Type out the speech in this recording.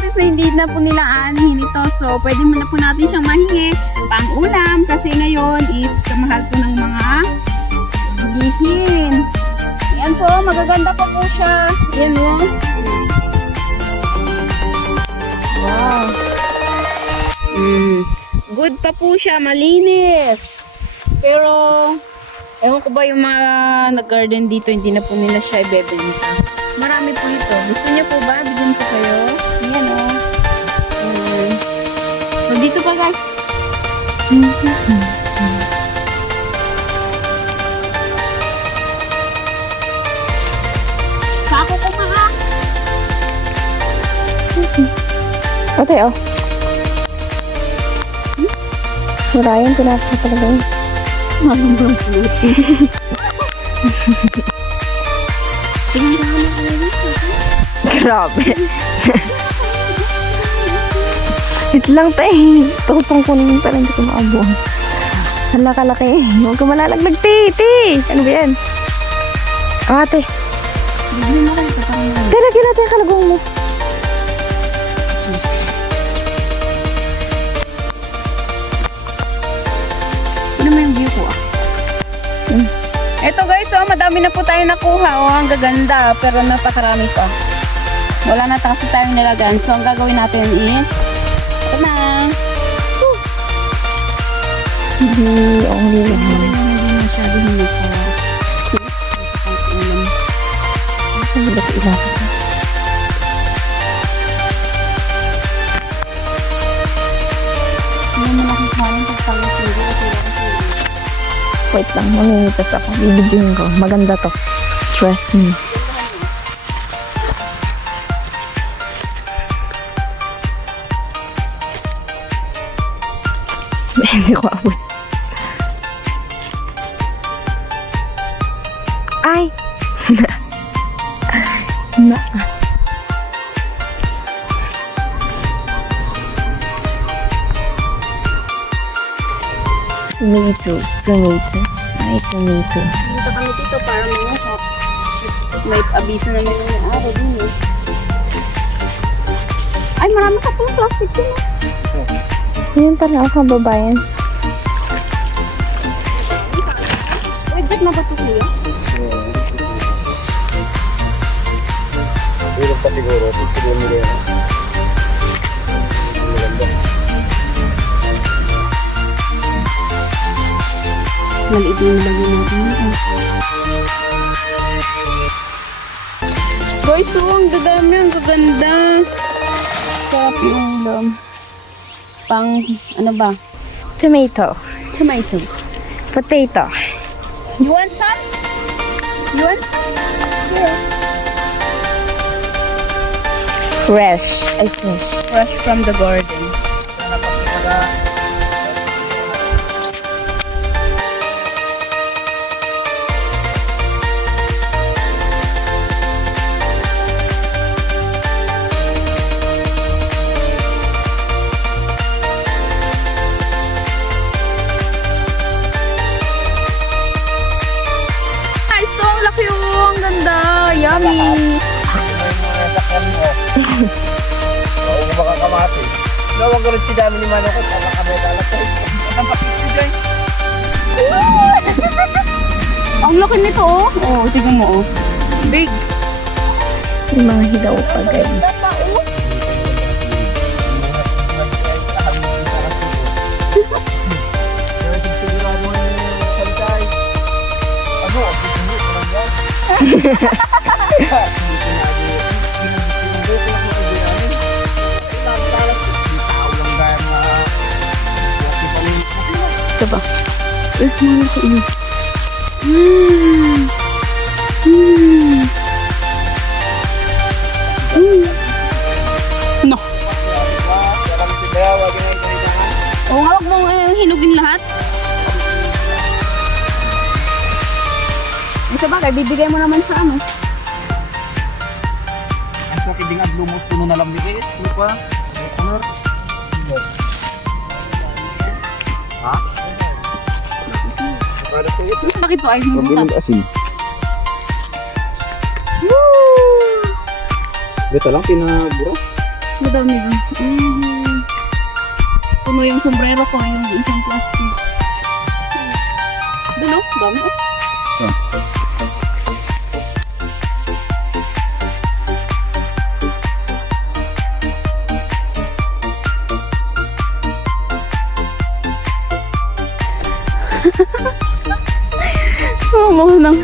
guys na hindi na po nila aanhin ito. So, pwede mo na po natin siyang mahingi pang ulam kasi ngayon is kamahal po ng mga bilihin. Yan po, magaganda pa po siya. Yan o. Wow. Mm. Good pa po siya, malinis. Pero, ewan ko ba yung mga nag-garden dito, hindi na po nila siya ibebenta. Marami po ito. Gusto niyo po ba? Bigyan ko kayo. Dito pa guys. Sako ko pa ha. Ate, oh. Wala yun, tinapos talaga yun. Malamang fluty. Tingnan mo na. Grabe. Wait lang, te. Tutong kunin pa lang, hindi ko maabong. Hala kalaki. Huwag ka malalaglag, te. Te. Ano ba yan? Ah, ate. Te, lagyan natin yung kalagong mo. Ano mo yung view ko ah? Hmm. Ito guys, oh, madami na po tayo nakuha. Oh, ang gaganda. Pero napakarami pa. Wala na kasi tayong nilagan. So, ang gagawin natin is, ito na. Hindi, only. Hindi masyado hindi siya. Ulam. Ang ba't ilan? Hindi mo nakakain pag pangit hindi kasi lang siya. Wait lang, mamimitas ako. Bibidyoin ko. Maganda to. Trust me. Hindi ko abot. Ay! Na. Tomato. Tomato. Ay, tomato. Dito kami dito para may hop. May abiso na may mga araw din eh. Ay, marami ka pong plastic din eh. Yun pala ako kababayan. Reject na ba ito kuya? Tulog pa siguro. Siguro nila yan. Maliit na nilagay natin. Guys, so ang dadami, ang gaganda. Sarap yung ulam. Pang, ano ba? Tomato. Tomato. Potato. You want some? You want some? Yeah. Fresh. Ay, fresh. Fresh from the garden. Mo. Oo, kung makakamati. Gawang ganun si dami ni Manok at anak kami lalakay. Ang pakisi dyan. Ang laki nito oh. Oh, tignan mo oh. Big. Yung mga higaw pa, guys. Pero sigurado mo Ito ba? Iyo. Mm. Mm. Mm. No. Oo nga, huwag mong eh, hinugin lahat. Isa ba, kaya bibigay mo naman sa ano. Sakit din ang lumos puno na lang bigay. Ano pa? Ano? Ha? Bakit to ay mabutas? asin. Ito lang, pinabura. Madami ba? Mhm. Puno yung sombrero ko, yung isang plastic. Oh, dami oh. Ito. umurunong